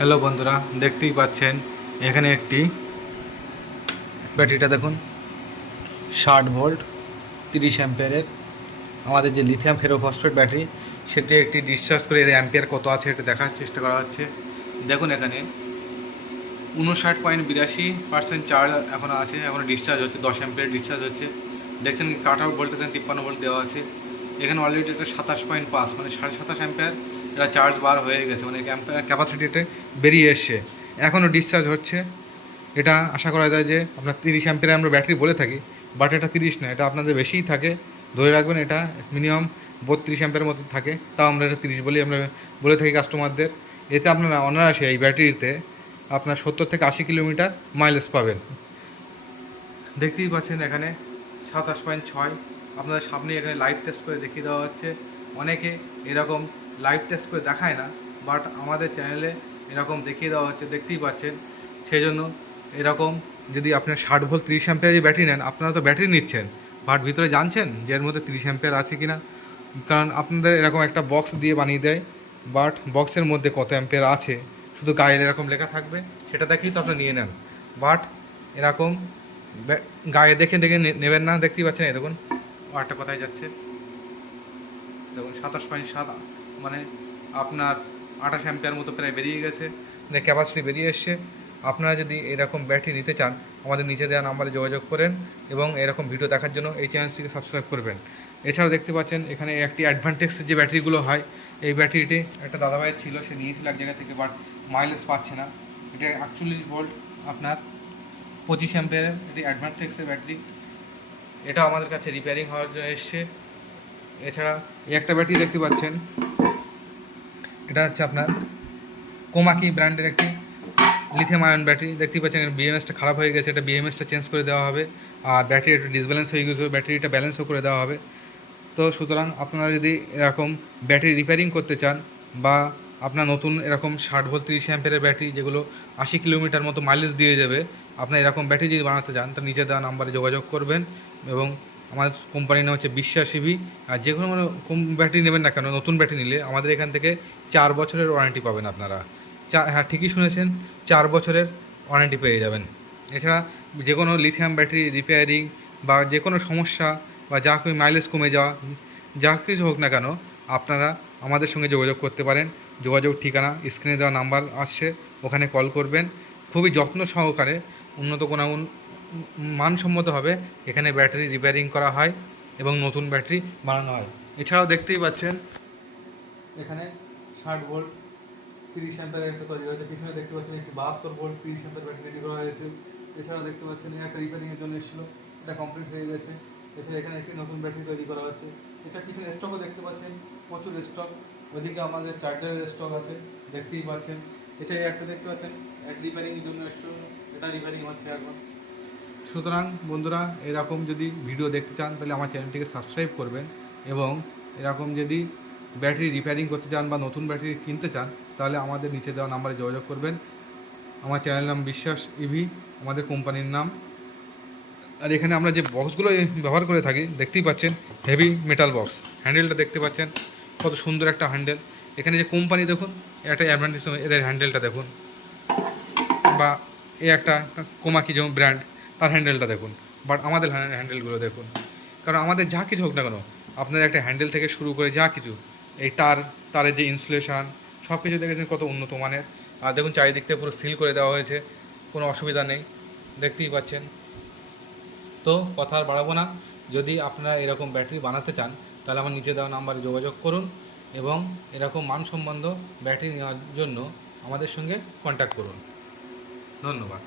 Hello বন্ধুরা, দেখতেই পাচ্ছেন এখানে একটি ব্যাটারিটা দেখুন 60 ভোল্ট 30 অ্যাম্পিয়ারের আমাদের যে লিথিয়াম ফেরোফসফেট ব্যাটারি সেটি একটি ডিসচার্জ করে এর অ্যাম্পিয়ার কত আছে এটা দেখার চেষ্টা করা হচ্ছে। দেখুন এখানে 59.82% চার্জ এখনও আছে, এখনও ডিসচার্জ হচ্ছে, 10 অ্যাম্পিয়ার ডিসচার্জ হচ্ছে। দেখছেন কাট আউট ভোল্টেজ 53 ভোল্ট দেওয়া আছে। এখানে অলরেডি এটা 27.5 মানে 27.5 অ্যাম্পিয়ার এটা চার্জ বার হয়ে গেছে, মানে ক্যাপাসিটিতে বেরিয়ে এসছে, এখনও ডিসচার্জ হচ্ছে। এটা আশা করা যায় যে আপনার 30 অ্যাম্পিয়ারে আমরা ব্যাটারি বলে থাকি, বাট এটা 30 না, এটা আপনাদের বেশিই থাকে। ধরে রাখবেন এটা মিনিমাম 32 অ্যাম্পিয়ারের মতো থাকে, তাও আমরা এটা 30 বলেই আমরা বলে থাকি কাস্টমারদের। এতে আপনারা অনায়াসে এই ব্যাটারিতে আপনার 70 থেকে 80 কিলোমিটার মাইলেজ পাবেন। দেখতেই পাচ্ছেন এখানে 27.6। আপনাদের সামনে এখানে লাইভ টেস্ট করে দেখিয়ে দেওয়া হচ্ছে। অনেকে এরকম লাইভ টেস্ট করে দেখায় না, বাট আমাদের চ্যানেলে এরকম দেখিয়ে দেওয়া হচ্ছে, দেখতেই পাচ্ছেন। সেই জন্য এরকম যদি আপনার 60 ভোল্ট 30 অ্যাম্পিয়ার যে ব্যাটারি নেন, আপনারা তো ব্যাটারি নিচ্ছেন, বাট ভিতরে জানছেন যে এর মধ্যে 30 অ্যাম্পিয়ার আছে কি না। কারণ আপনাদের এরকম একটা বক্স দিয়ে বানিয়ে দেয়, বাট বক্সের মধ্যে কত অ্যাম্পিয়ার আছে শুধু গায়ে এরকম লেখা থাকবে, সেটা দেখেই তো আপনারা নিয়ে নেন। বাট এরকম গায়ে দেখে দেখে নেবেন না। দেখতেই পাচ্ছেন এই দেখুন আরেকটা কথায় যাচ্ছে, দেখুন 27.7 মানে আপনার 28 অ্যাম্পিয়ার মতো প্রায় বেরিয়ে গেছে, মানে ক্যাপাসিটি বেরিয়ে এসছে। আপনারা যদি এরকম ব্যাটারি নিতে চান আমাদের নিচে দেওয়া নাম্বারে যোগাযোগ করেন এবং এরকম ভিডিও দেখার জন্য এই চ্যানেলটিকে সাবস্ক্রাইব করবেন। এছাড়াও দেখতে পাচ্ছেন এখানে একটি অ্যাডভান্টেক্সের যে ব্যাটারিগুলো হয়, এই ব্যাটারিটি একটা দাদাভাইয়ের ছিল, সে নিয়েছিল এক জায়গা থেকে, বাট মাইলেজ পাচ্ছে না। এটা 48 ভোল্ট আপনার 25 অ্যাম্পিয়ারের এটি অ্যাডভান্টেক্সের ব্যাটারি, এটা আমাদের কাছে রিপেয়ারিং হওয়ার জন্য এসছে। এছাড়া এই একটা ব্যাটারি দেখতে পাচ্ছেন, এটা হচ্ছে আপনার কোমাকি ব্র্যান্ডের একটি লিথিয়াম আয়ন ব্যাটারি। দেখতেই পাচ্ছেন বিএমএসটা খারাপ হয়ে গেছে, এটা বিএমএসটা চেঞ্জ করে দেওয়া হবে। আর ব্যাটারি একটু ডিসব্যালেন্স হয়ে গেছে, ব্যাটারিটা ব্যালেন্সও করে দেওয়া হবে। তো সুতরাং আপনারা যদি এরকম ব্যাটারি রিপেয়ারিং করতে চান, বা আপনার নতুন এরকম 60 ভোল্ট 30 অ্যাম্পিয়ারের ব্যাটারি যেগুলো 80 কিলোমিটার মতো মাইলেজ দিয়ে যাবে, আপনার এরকম ব্যাটারি যদি বানাতে চান তার নিচে দেওয়া নাম্বারে যোগাযোগ করবেন। এবং আমার কোম্পানির নাম হচ্ছে বিশ্বাস ইভি। আর যে কোনো ব্যাটারি নেবেন না কেন, নতুন ব্যাটারি নিলে আমাদের এখান থেকে 4 বছরের ওয়ারেন্টি পাবেন আপনারা। হ্যাঁ, ঠিকই শুনেছেন, 4 বছরের ওয়ারেন্টি পেয়ে যাবেন। এছাড়া যে কোনো লিথিয়াম ব্যাটারি রিপেয়ারিং বা যে কোনো সমস্যা বা যা কোনো মাইলেজ কমে যাওয়া, যা কিছু হোক না কেন, আপনারা আমাদের সঙ্গে যোগাযোগ করতে পারেন। যোগাযোগ ঠিকানা স্ক্রিনে দেওয়া নাম্বার আসছে, ওখানে কল করবেন। খুবই যত্ন সহকারে উন্নত গুণাগুণ মানসম্মতভাবে এখানে ব্যাটারি রিপেয়ারিং করা হয় এবং নতুন ব্যাটারি বানানো হয়। এছাড়াও দেখতেই পাচ্ছেন এখানে 60 ভোল্ট 30 অ্যাম্পিয়ারের একটা তৈরি হয়েছে, পিছনে দেখতে পাচ্ছেন একটি 72 ভোল্ট 30 অ্যাম্পিয়ার ব্যাটারি রেডি করা হয়েছে। এছাড়াও দেখতে পাচ্ছেন একটা রিপেয়ারিংয়ের জন্য এসেছিলো, এটা কমপ্লিট হয়ে গেছে। এছাড়া এখানে একটি নতুন ব্যাটারি তৈরি করা হচ্ছে। এছাড়া পিছনে স্টকও দেখতে পাচ্ছেন, প্রচুর স্টক। ওইদিকে আমাদের চার্জারের স্টক আছে, দেখতেই পাচ্ছেন। এছাড়া একটা দেখতে পাচ্ছেন এক রিপেয়ারিংয়ের জন্য এসেছিল, এটা রিপেয়ারিং হচ্ছে এখন। সুতরাং বন্ধুরা, এরকম যদি ভিডিও দেখতে চান তাহলে আমার চ্যানেলটিকে সাবস্ক্রাইব করবেন। এবং এরকম যদি ব্যাটারি রিপেয়ারিং করতে চান বা নতুন ব্যাটারি কিনতে চান তাহলে আমাদের নিচে দেওয়া নাম্বারে যোগাযোগ করবেন। আমার চ্যানেলের নাম বিশ্বাস ইভি, আমাদের কোম্পানির নাম। আর এখানে আমরা যে বক্সগুলো ব্যবহার করে থাকি দেখতেই পাচ্ছেন, হেভি মেটাল বক্স। হ্যান্ডেলটা দেখতে পাচ্ছেন কত সুন্দর একটা হ্যান্ডেল। এখানে যে কোম্পানি দেখুন, একটা অ্যাডভান্টেজ, এদের হ্যান্ডেলটা দেখুন, বা এই একটা কোমাকি যেমন ব্র্যান্ড, তার হ্যান্ডেলটা দেখুন। বাট আমাদের হ্যান্ডেলগুলো দেখুন, কারণ আমাদের যা কিছু হোক না কেন, আপনার একটা হ্যান্ডেল থেকে শুরু করে যা কিছু, এই তারের যে ইনসুলেশান সব কিছু দেখেছেন কত উন্নত মানের। আর দেখুন চারিদিক থেকে পুরো সিল করে দেওয়া হয়েছে, কোনো অসুবিধা নেই, দেখতেই পাচ্ছেন। তো কথা আর বাড়াবো না, যদি আপনারা এরকম ব্যাটারি বানাতে চান তাহলে আমার নিচে দেওয়া নাম্বারে যোগাযোগ করুন এবং এরকম মানসম্মত ব্যাটারি নেওয়ার জন্য আমাদের সঙ্গে কন্ট্যাক্ট করুন। ধন্যবাদ।